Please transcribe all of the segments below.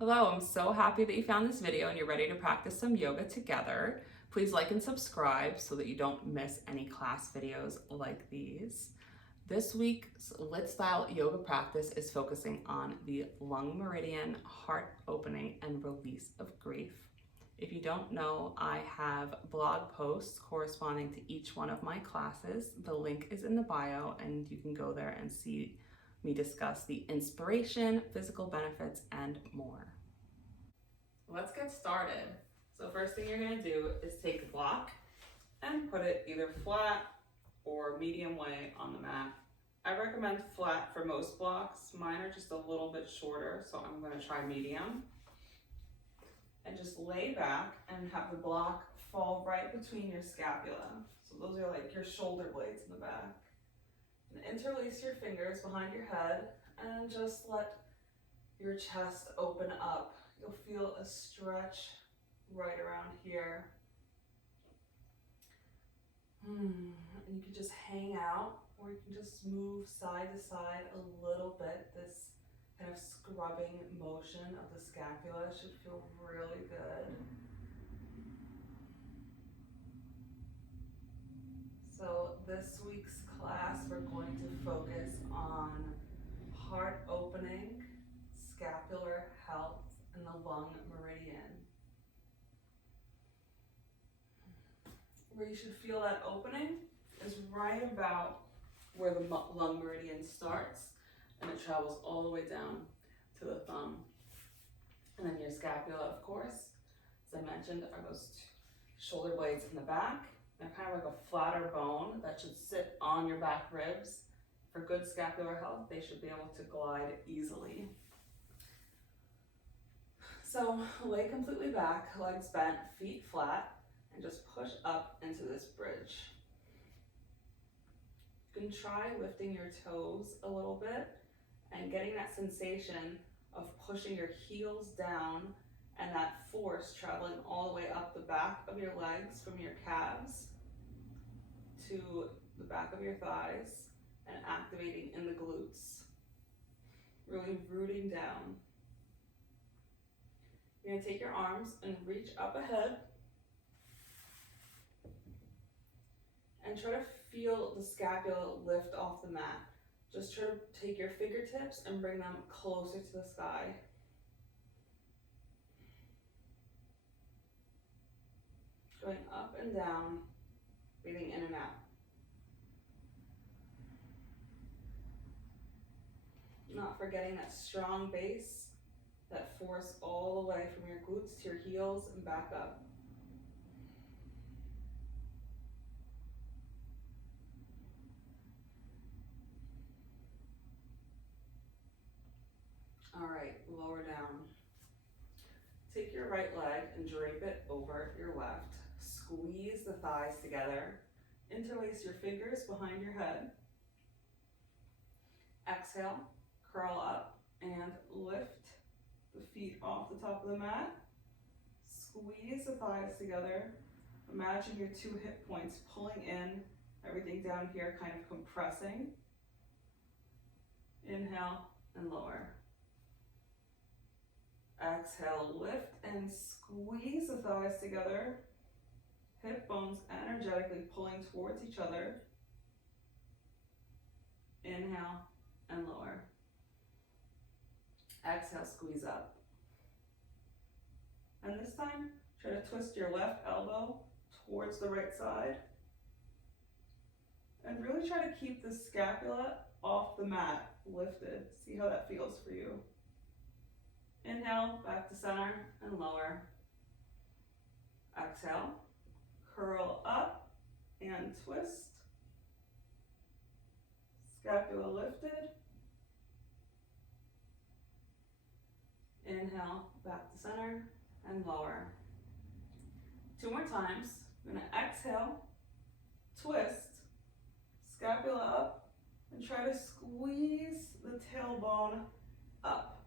Hello, I'm so happy that you found this video and you're ready to practice some yoga together. Please like and subscribe so that you don't miss any class videos like these. This week's LYT style yoga practice is focusing on the lung meridian, heart opening, and release of grief. If you don't know, I have blog posts corresponding to each one of my classes. The link is in the bio and you can go there and see me discuss the inspiration, physical benefits, and more. Let's get started. So first thing you're gonna do is take the block and put it either flat or medium way on the mat. I recommend flat for most blocks. Mine are just a little bit shorter, so I'm gonna try medium. And just lay back and have the block fall right between your scapula. So those are like your shoulder blades in the back. And interlace your fingers behind your head and just let your chest open up. You'll feel a stretch right around here. And you can just hang out, or you can just move side to side a little bit. This kind of scrubbing motion of the scapula should feel really good. So this week's class, we're going to focus on heart opening, scapular health, and the lung meridian. Where you should feel that opening is right about where the lung meridian starts, and it travels all the way down to the thumb. And then your scapula, of course, as I mentioned, are those shoulder blades in the back. They're kind of like a flatter bone that should sit on your back ribs. For good scapular health, they should be able to glide easily. So lay completely back, legs bent, feet flat, and just push up into this bridge. You can try lifting your toes a little bit and getting that sensation of pushing your heels down and that force traveling all the way up the back of your legs from your calves to the back of your thighs and activating in the glutes, really rooting down. You're gonna take your arms and reach up ahead and try to feel the scapula lift off the mat. Just try to take your fingertips and bring them closer to the sky. Going up and down, breathing in and out. Not forgetting that strong base, that force all the way from your glutes to your heels and back up. All right, lower down. Take your right leg and drape it over your left. Squeeze the thighs together. Interlace your fingers behind your head. Exhale, curl up and lift the feet off the top of the mat. Squeeze the thighs together. Imagine your two hip points pulling in, everything down here kind of compressing. Inhale and lower. Exhale, lift and squeeze the thighs together. Hip bones energetically pulling towards each other. Inhale and lower. Exhale, squeeze up. And this time, try to twist your left elbow towards the right side. And really try to keep the scapula off the mat, lifted. See how that feels for you. Inhale, back to center and lower. Exhale, curl up and twist. Scapula lifted. Inhale, back to center and lower. 2 more times. I'm gonna exhale, twist, scapula up, and try to squeeze the tailbone up,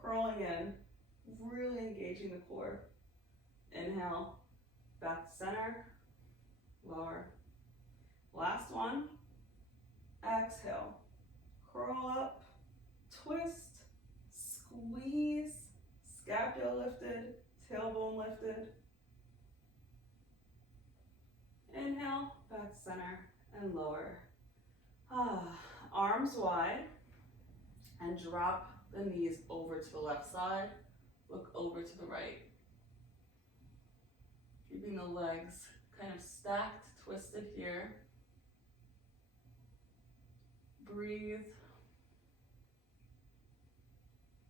curling in, really engaging the core. Inhale, back to center, lower. Last one. Exhale, curl up, twist, squeeze, tailbone lifted. Inhale, back to center and lower. Arms wide and drop the knees over to the left side. Look over to the right. Keeping the legs kind of stacked, twisted here. Breathe.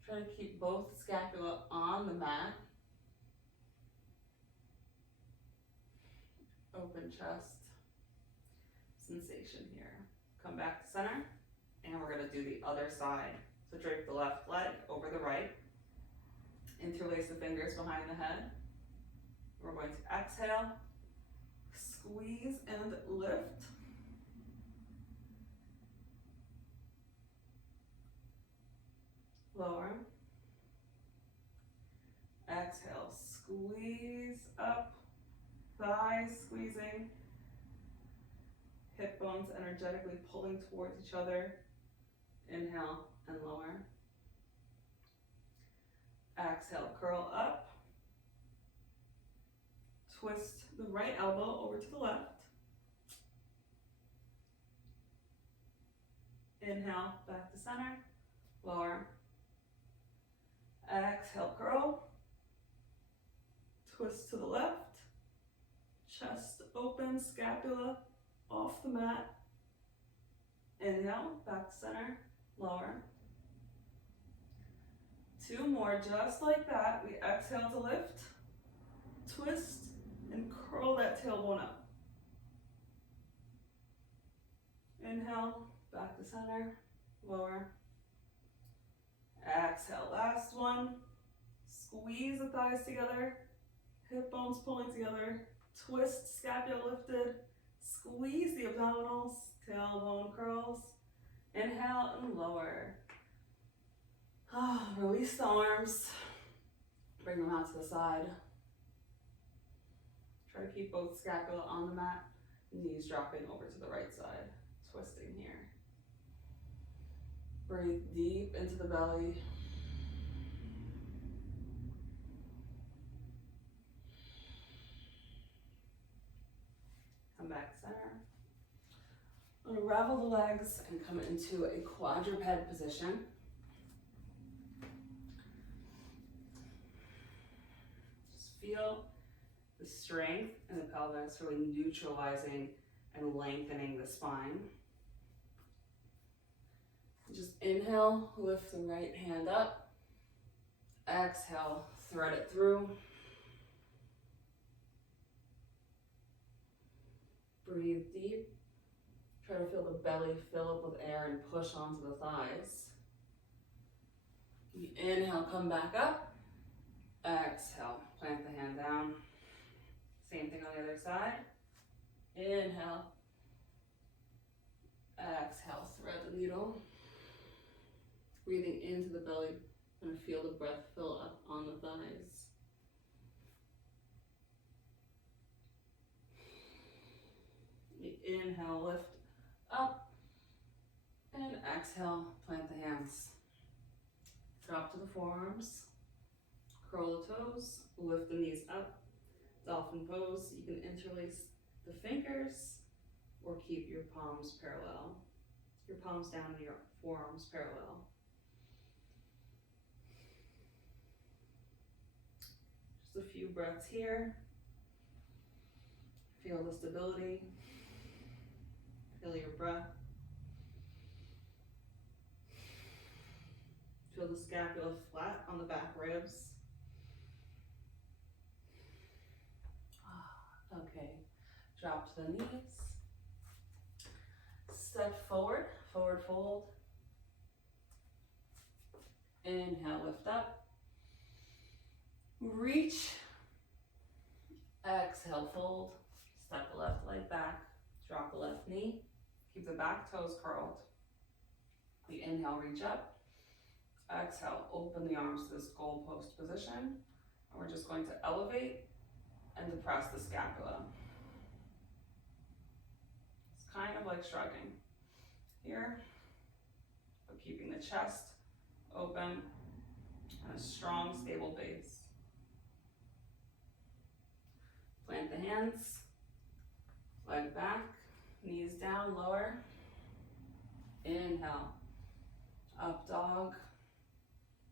Try to keep both scapula on the mat. Open chest sensation here. Come back to center, and we're going to do the other side. So drape the left leg over the right. Interlace the fingers behind the head. We're going to exhale, squeeze and lift. Lower. Exhale, squeeze up, thighs squeezing, hip bones energetically pulling towards each other. Inhale and lower. Exhale, curl up. Twist the right elbow over to the left. Inhale, back to center, lower. Exhale, curl. Twist to the left. Chest open, scapula off the mat. Inhale, back to center, lower. Two more, just like that. We exhale to lift, twist, and curl that tailbone up. Inhale, back to center, lower. Exhale, last one. Squeeze the thighs together, hip bones pulling together, twist, scapula lifted, squeeze the abdominals, tailbone curls. Inhale and lower. Release the arms, bring them out to the side. Try to keep both scapula on the mat, knees dropping over to the right side, twisting here. Breathe deep into the belly. Come back to center. Unravel the legs and come into a quadruped position. Just feel the strength in the pelvis, really neutralizing and lengthening the spine. Just inhale, lift the right hand up. Exhale, thread it through. Breathe deep. Try to feel the belly fill up with air and push onto the thighs. You inhale, come back up. Exhale, plant the hand down. Same thing on the other side. Inhale. Exhale, thread the needle. Breathing into the belly and feel the breath fill up on the thighs. You inhale, lift up, and exhale, plant the hands. Drop to the forearms, curl the toes, lift the knees up. Dolphin Pose, you can interlace the fingers or keep your palms parallel. Your palms down and your forearms parallel. Just a few breaths here. Feel the stability. Feel your breath. Feel the scapula flat on the back ribs. Okay, drop to the knees. Step forward, forward fold. Inhale, lift up. Reach. Exhale, fold. Step the left leg back. Drop the left knee. Keep the back toes curled. We inhale, reach up. Exhale, open the arms to this goalpost position. And we're just going to elevate and depress the scapula. It's kind of like shrugging here, but keeping the chest open and a strong, stable base. plant the hands, leg back, knees down, lower. Inhale, up dog,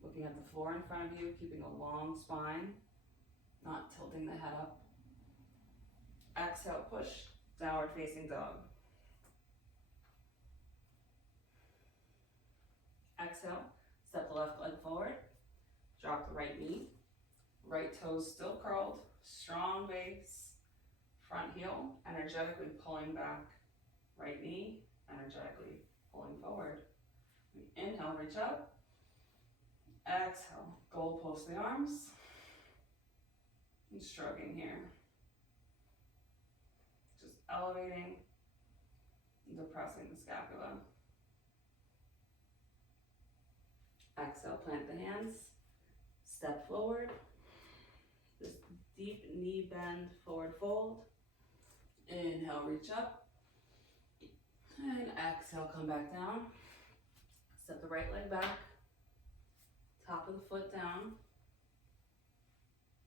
looking at the floor in front of you, keeping a long spine, not tilting the head up. Exhale, push, downward facing dog. Exhale, step the left leg forward, drop the right knee, right toes still curled, strong base, front heel, energetically pulling back, right knee, energetically pulling forward. Inhale, reach up, exhale, goal post the arms, and shrugging here. Just elevating, and depressing the scapula. Exhale, plant the hands, step forward, this deep knee bend, forward fold. Inhale, reach up, and exhale, come back down. Step the right leg back, top of the foot down.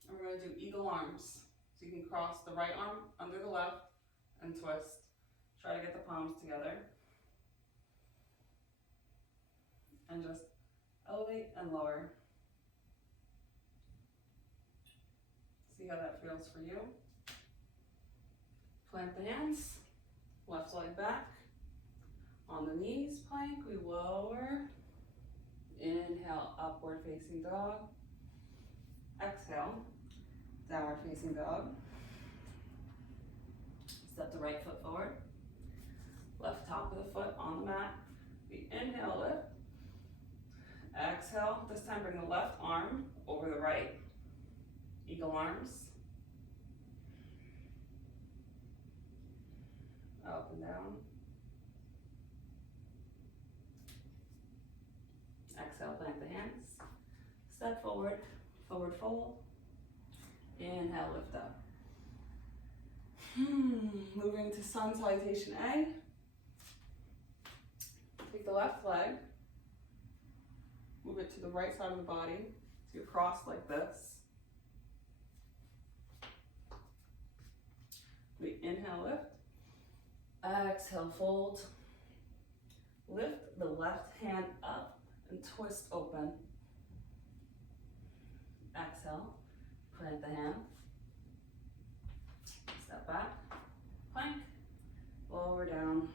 And we're going to do eagle arms. So you can cross the right arm under the left and twist. Try to get the palms together. And just elevate and lower. See how that feels for you. Plant the hands, left leg back. On the knees, plank, we lower. Inhale, upward facing dog. Exhale, downward facing dog. Step the right foot forward. Left top of the foot on the mat. We inhale, lift. Exhale, this time bring the left arm over the right. Eagle arms. Up and down. Exhale, plant the hands. Step forward, forward fold. Inhale, lift up. Moving to Sun Salutation A. Take the left leg, move it to the right side of the body. So you're crossed like this. We inhale, lift. Exhale, fold. Lift the left hand up and twist open. Exhale, plant the hand. Step back, plank, lower down.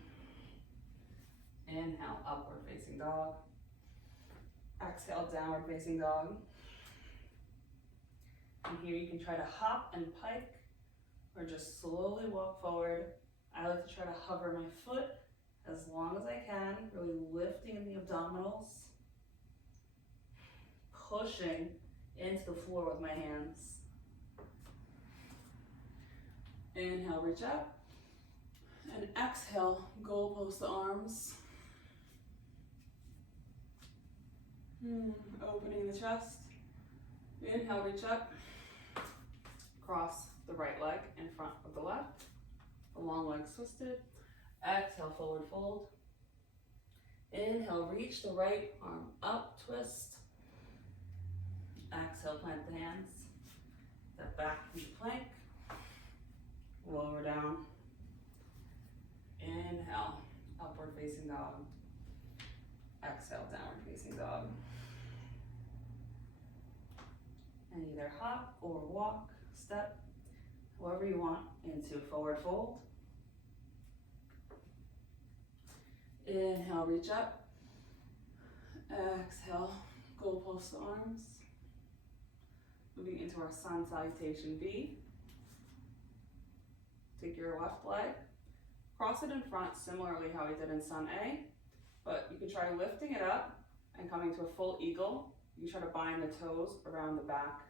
Inhale, upward facing dog. Exhale, downward facing dog. And here you can try to hop and pike or just slowly walk forward. I like to try to hover my foot as long as I can, really lifting in the abdominals, pushing into the floor with my hands. Inhale, reach up, and exhale, goal post the arms. Opening the chest. Inhale, reach up, cross the right leg in front of the left, the long legs twisted. Exhale, forward fold. Inhale, reach the right arm up, twist. Exhale, plant the hands. Step back into plank. Lower down. Inhale, upward facing dog. Exhale, downward facing dog. And either hop or walk, step, however you want, into forward fold. Inhale, reach up. Exhale, goal post the arms. Moving into our Sun Salutation V. Take your left leg, cross it in front, similarly how we did in Sun A, but you can try lifting it up and coming to a full eagle. You can try to bind the toes around the back.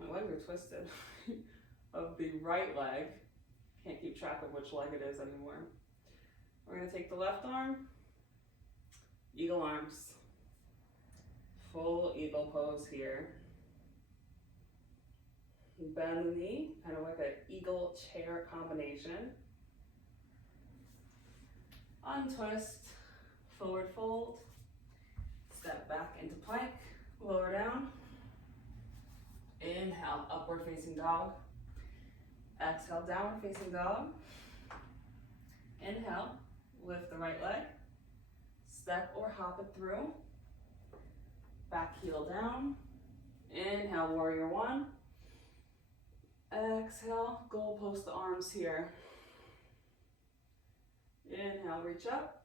My legs are twisted of the right leg. Can't keep track of which leg it is anymore. We're going to take the left arm, eagle arms, full eagle pose here. Bend the knee, kind of like an eagle chair combination. Untwist, forward fold, step back into plank, lower down. Inhale, upward facing dog. Exhale, downward facing dog. Inhale, lift the right leg. Step or hop it through. Back heel down. Inhale, warrior one. Exhale, goal post the arms here. Inhale, reach up.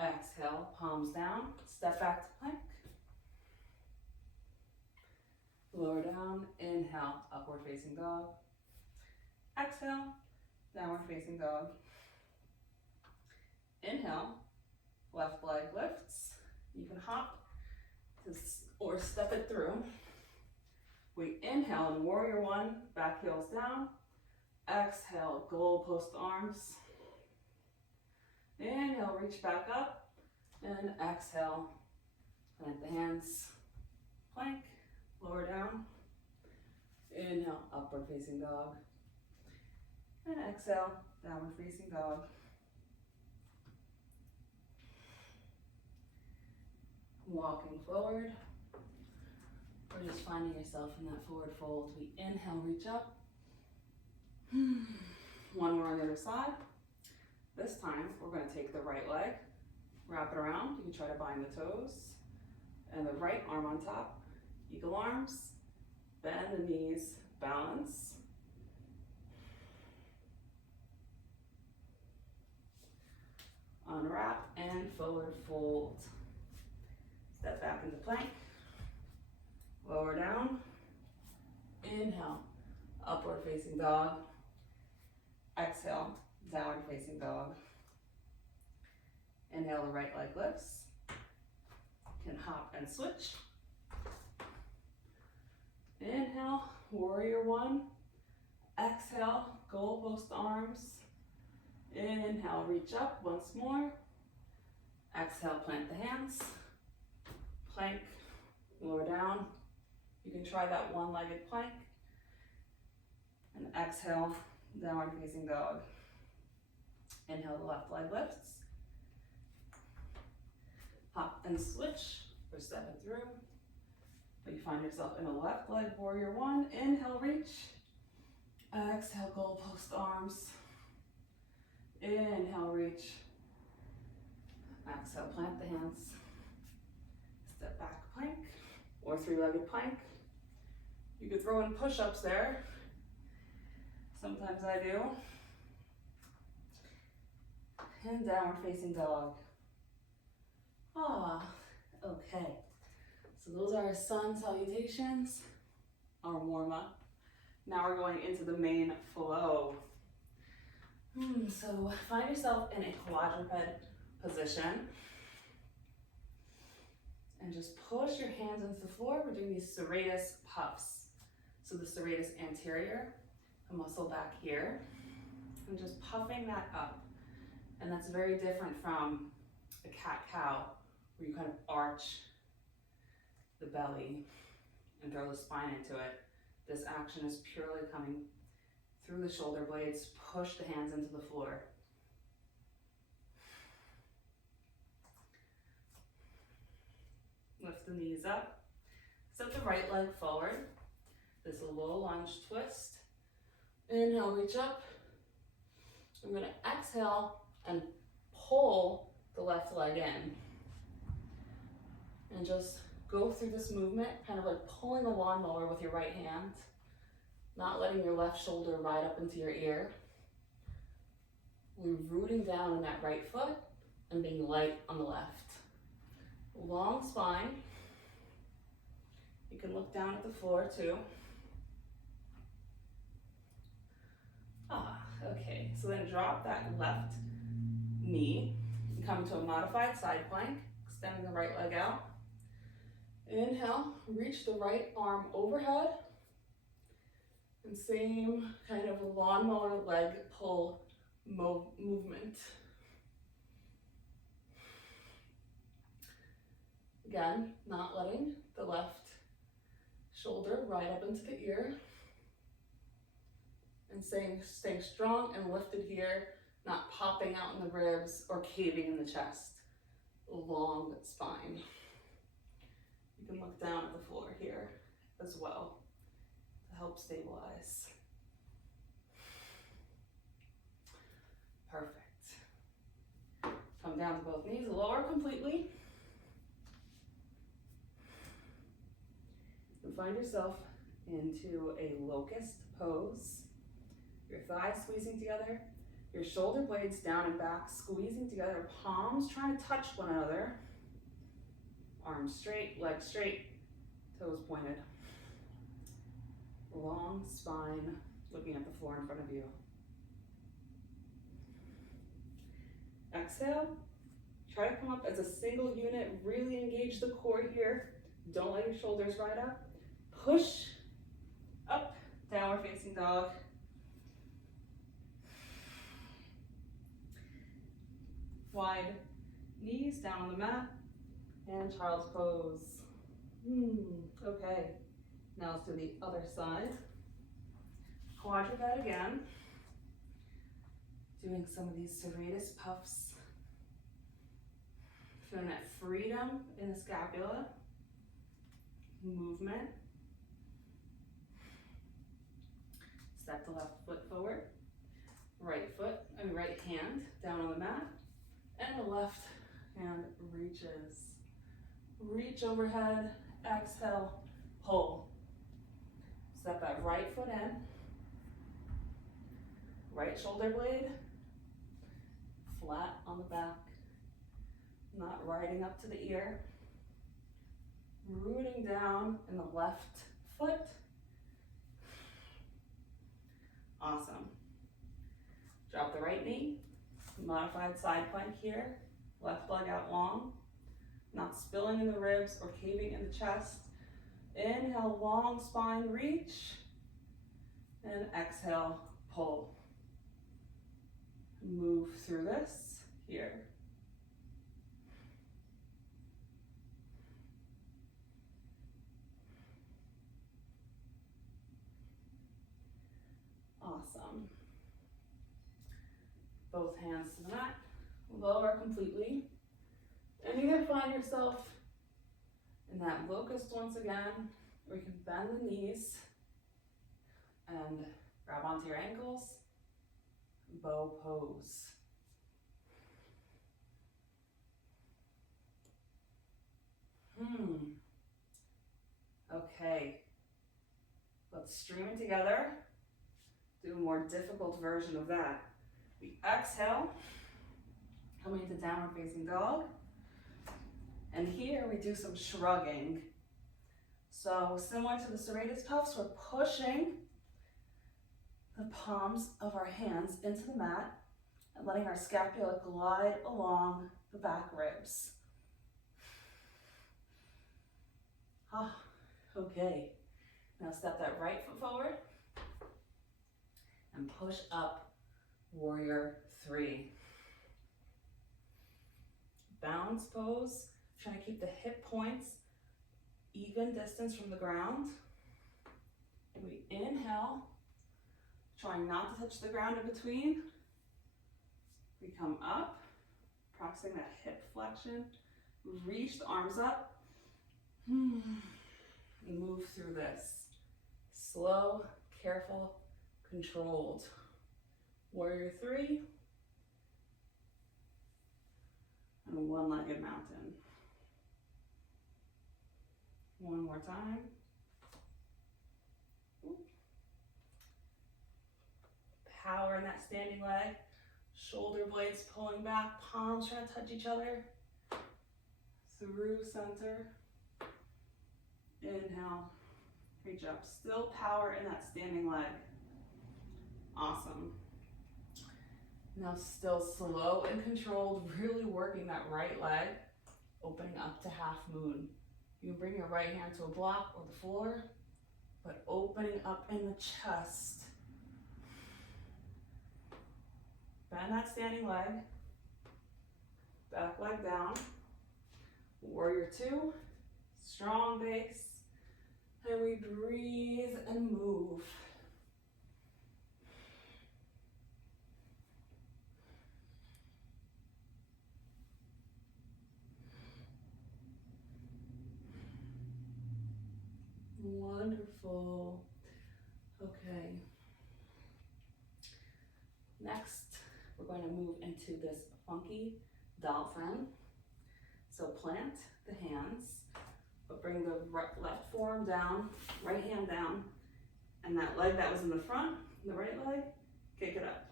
Exhale, palms down. Step back to plank. Lower down. Inhale, upward facing dog. Exhale, downward facing dog. Inhale, left leg lifts. You can hop or step it through. We inhale in warrior one, back heels down. Exhale, goal post arms. Inhale, reach back up. And exhale, plant the hands, plank, lower down. Inhale, upward facing dog. And exhale, downward facing dog. Walking forward, or just finding yourself in that forward fold. We inhale, reach up. One more on the other side. This time, we're going to take the right leg, wrap it around. You can try to bind the toes, and the right arm on top. Eagle arms, bend the knees, balance. Unwrap and forward fold. Step back into plank. Lower down. Inhale, upward facing dog. Exhale, downward facing dog. Inhale, the right leg lifts. You can hop and switch. Inhale, warrior one. Exhale, goal post arms. Inhale, reach up once more. Exhale, plant the hands. Plank, lower down. You can try that one-legged plank. And exhale, downward facing dog. Inhale, the left leg lifts. Hop and switch or step it through. But you find yourself in a left leg warrior one. Inhale, reach. Exhale, goal post arms. Inhale, reach. Exhale, plant the hands. Step back plank or three-legged plank. You could throw in push-ups there. Sometimes I do. And downward facing dog. Okay. So those are our sun salutations, our warm-up. Now we're going into the main flow. So find yourself in a quadruped position. And just push your hands into the floor. We're doing these serratus puffs. So the serratus anterior, the muscle back here, and just puffing that up. And that's very different from a cat-cow, where you kind of arch the belly and throw the spine into it. This action is purely coming through the shoulder blades. Push the hands into the floor. Lift the knees up. Step the right leg forward. This is a low lunge twist. Inhale, reach up. I'm going to exhale and pull the left leg in. And just go through this movement, kind of like pulling a lawnmower with your right hand, not letting your left shoulder ride up into your ear. We're rooting down in that right foot and being light on the left. Long spine. You can look down at the floor too. Okay, so then drop that left knee and come to a modified side plank, extending the right leg out. Inhale, reach the right arm overhead, and same kind of lawnmower leg pull movement. Again, not letting the left shoulder ride up into the ear. And staying strong and lifted here, not popping out in the ribs or caving in the chest. Long spine. You can look down at the floor here as well to help stabilize. Perfect. Come down to both knees, lower completely. And find yourself into a locust pose. Your thighs squeezing together, your shoulder blades down and back, squeezing together, palms trying to touch one another. Arms straight, legs straight, toes pointed. Long spine, looking at the floor in front of you. Exhale, try to come up as a single unit, really engage the core here. Don't let your shoulders ride up. Push up, downward facing dog. Wide knees down on the mat, and child's pose. Okay, now let's do the other side. Quadruped again. Doing some of these serratus puffs. Feeling that freedom in the scapula. Movement. Step the left foot forward. Right hand down on the mat. And the left hand reaches. Reach overhead, exhale, pull. Step that right foot in. Right shoulder blade, flat on the back, not riding up to the ear. Rooting down in the left foot. Awesome. Drop the right knee, modified side plank here, left leg out long, not spilling in the ribs or caving in the chest. Inhale, long spine, reach, and exhale, pull. Move through this here. Awesome. Both hands to the mat, lower completely. And you're gonna find yourself in that locust once again, where you can bend the knees and grab onto your ankles. Bow pose. Okay. Let's stream it together. Do a more difficult version of that. We exhale, coming into downward facing dog. And here we do some shrugging. So similar to the serratus puffs, we're pushing the palms of our hands into the mat and letting our scapula glide along the back ribs. Okay. Now step that right foot forward and push up, warrior 3. Balance pose, trying to keep the hip points even distance from the ground. And we inhale, trying not to touch the ground in between. We come up, practicing that hip flexion. Reach the arms up. Move through this. Slow, careful, controlled. Warrior 3. And a one-legged mountain. One more time. Power in that standing leg. Shoulder blades pulling back, palms trying to touch each other. Through center. Inhale, reach up. Still power in that standing leg. Awesome. Now still slow and controlled, really working that right leg, opening up to half moon. You can bring your right hand to a block or the floor, but opening up in the chest. Bend that standing leg, back leg down. Warrior 2, strong base, and we breathe and move. Wonderful. Okay. Next, we're going to move into this funky dolphin. So plant the hands, but bring the left forearm down, right hand down, and that leg that was in the front, the right leg, kick it up.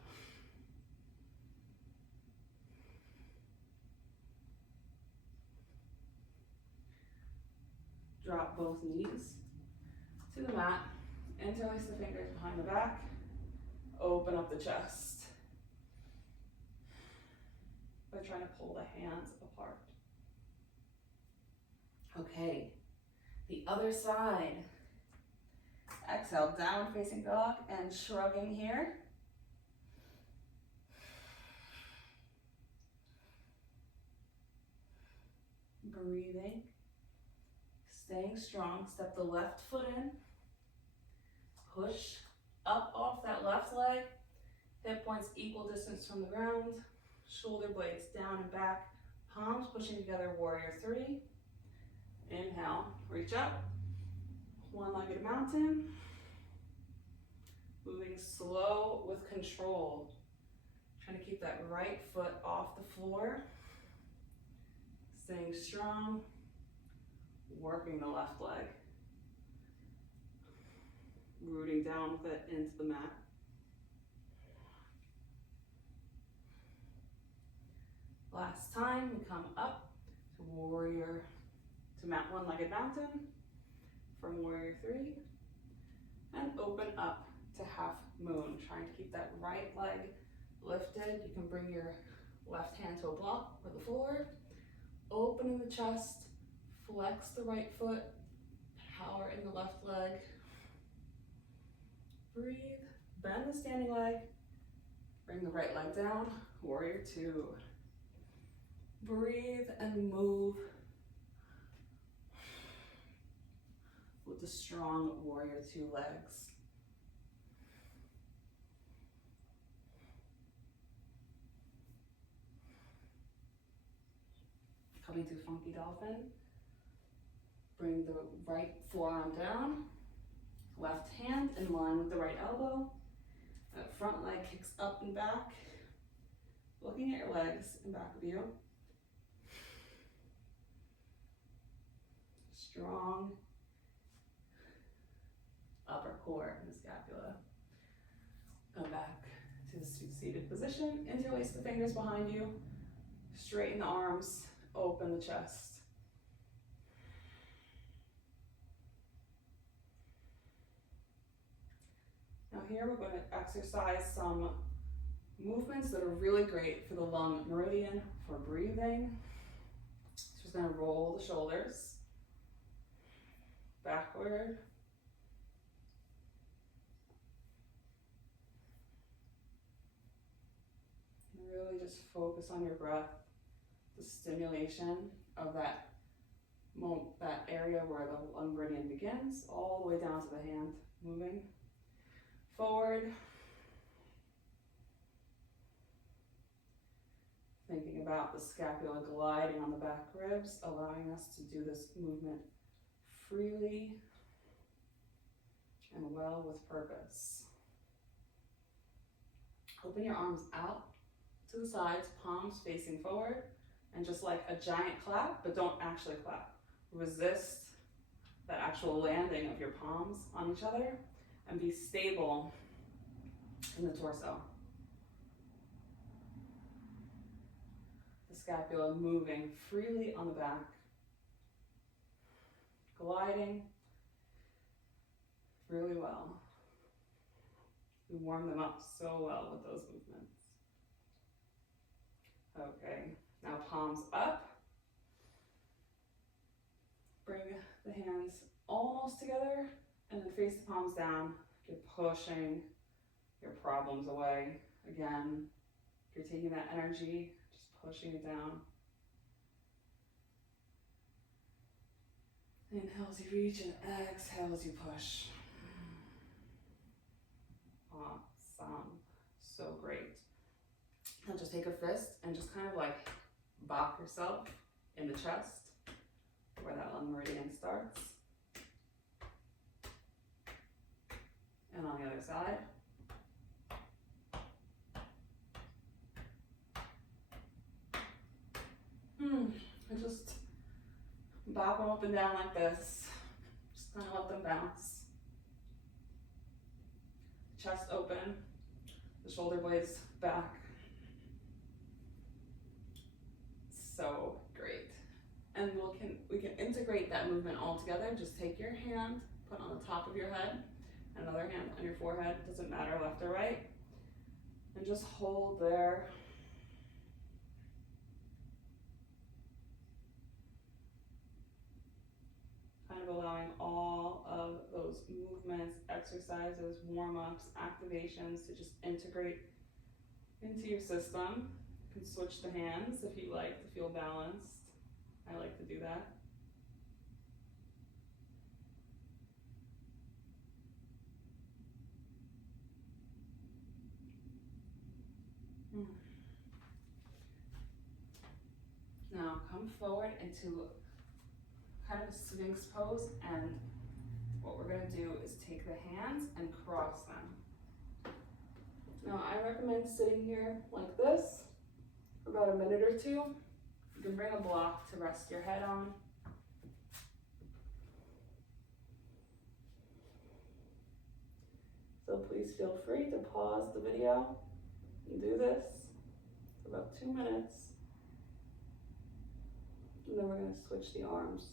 Drop both knees to the mat, interlace the fingers behind the back, open up the chest by trying to pull the hands apart. Okay, the other side. Exhale, downward facing dog and shrugging here. Breathing, staying strong. Step the left foot in. Push up off that left leg. Hip points equal distance from the ground. Shoulder blades down and back. Palms pushing together, warrior three. Inhale, reach up. One-legged mountain. Moving slow with control. Trying to keep that right foot off the floor. Staying strong. Working the left leg. Rooting down with it into the mat. Last time, we come up to warrior, to one-legged mountain from warrior three, and open up to half moon. Trying to keep that right leg lifted. You can bring your left hand to a block or the floor, opening the chest, flex the right foot, power in the left leg. Breathe, bend the standing leg, bring the right leg down, warrior two. Breathe and move with the strong warrior two legs. Coming to funky dolphin. Bring the right forearm down, left hand in line with the right elbow. That front leg kicks up and back, looking at your legs in back of you. Strong upper core and the scapula. Come back to the seated position. Interlace the fingers behind you. Straighten the arms. Open the chest. Now here we're going to exercise some movements that are really great for the lung meridian for breathing. So just going to roll the shoulders backward. And really just focus on your breath, the stimulation of that area where the lung meridian begins, all the way down to the hand, moving forward. Thinking about the scapula gliding on the back ribs, allowing us to do this movement freely and well with purpose. Open your arms out to the sides, palms facing forward, and just like a giant clap, but don't actually clap. Resist that actual landing of your palms on each other and be stable in the torso. The scapula moving freely on the back, gliding really well. We warm them up so well with those movements. Okay, now palms up. Bring the hands almost together and then face the palms down. You're pushing your problems away. Again, you're taking that energy, just pushing it down. Inhale as you reach and exhale as you push. Awesome. So great. Now just take a fist and just kind of like bop yourself in the chest where that lung meridian starts. And on the other side. clap them up and down like this. Just kind of let them bounce. Chest open, the shoulder blades back. So great. And we can integrate that movement all together. Just take your hand, put it on the top of your head, another hand on your forehead, doesn't matter left or right, and just hold there. Kind of allowing all of those movements, exercises, warm-ups, activations to just integrate into your system. You can switch the hands if you like to feel balanced. I like to do that. Now come forward into kind of a Sphinx pose, and what we're going to do is take the hands and cross them. Now I recommend sitting here like this for about a minute or two. You can bring a block to rest your head on. So please feel free to pause the video and do this for about 2 minutes. And then we're going to switch the arms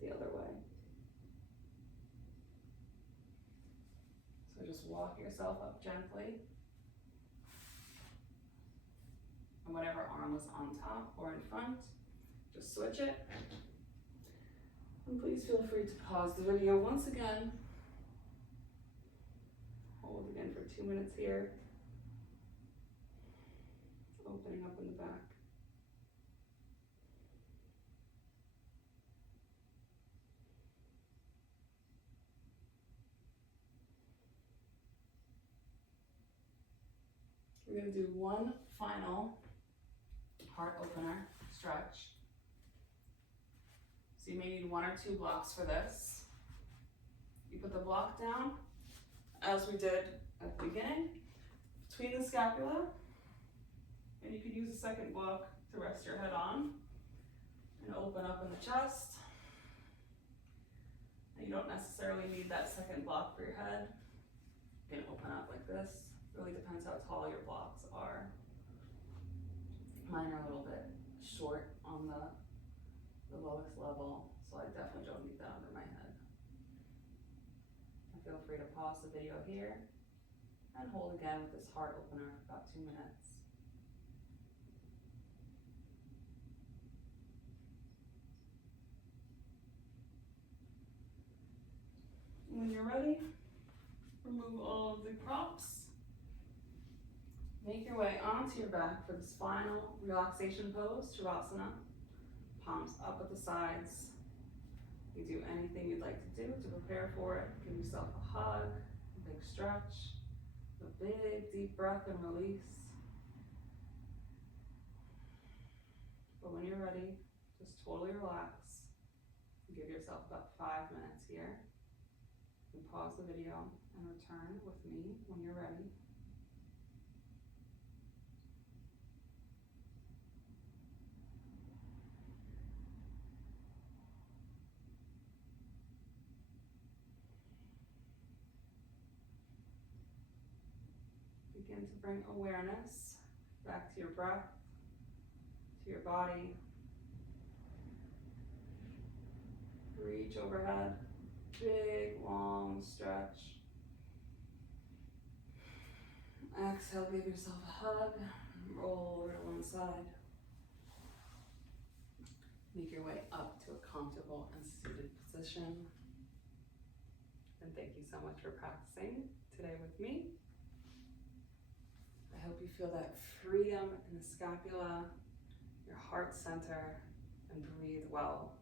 the other way. So just walk yourself up gently. And whatever arm is on top or in front, just switch it. And please feel free to pause the video once again. Hold again for 2 minutes here. Opening up in the back. We're going to do one final heart opener stretch. So you may need 1 or 2 blocks for this. You put the block down, as we did at the beginning, between the scapula, and you can use a second block to rest your head on and open up in the chest. And you don't necessarily need that second block for your head. You can open up like this. Really depends how tall your blocks are. Mine are a little bit short on the lowest level, so I definitely don't need that under my head. And feel free to pause the video here and hold again with this heart opener for about 2 minutes. When you're ready, remove all of the props. Make your way onto your back for this final relaxation pose, Shavasana. Palms up at the sides. You do anything you'd like to do to prepare for it. Give yourself a hug, a big stretch, a big deep breath and release. But when you're ready, just totally relax. Give yourself about 5 minutes here. You can pause the video and return with me when you're ready. Begin to bring awareness back to your breath, to your body. Reach overhead, big, long stretch. Exhale, give yourself a hug, roll over to one side. Make your way up to a comfortable and seated position. And thank you so much for practicing today with me. I hope you feel that freedom in the scapula, your heart center, and breathe well.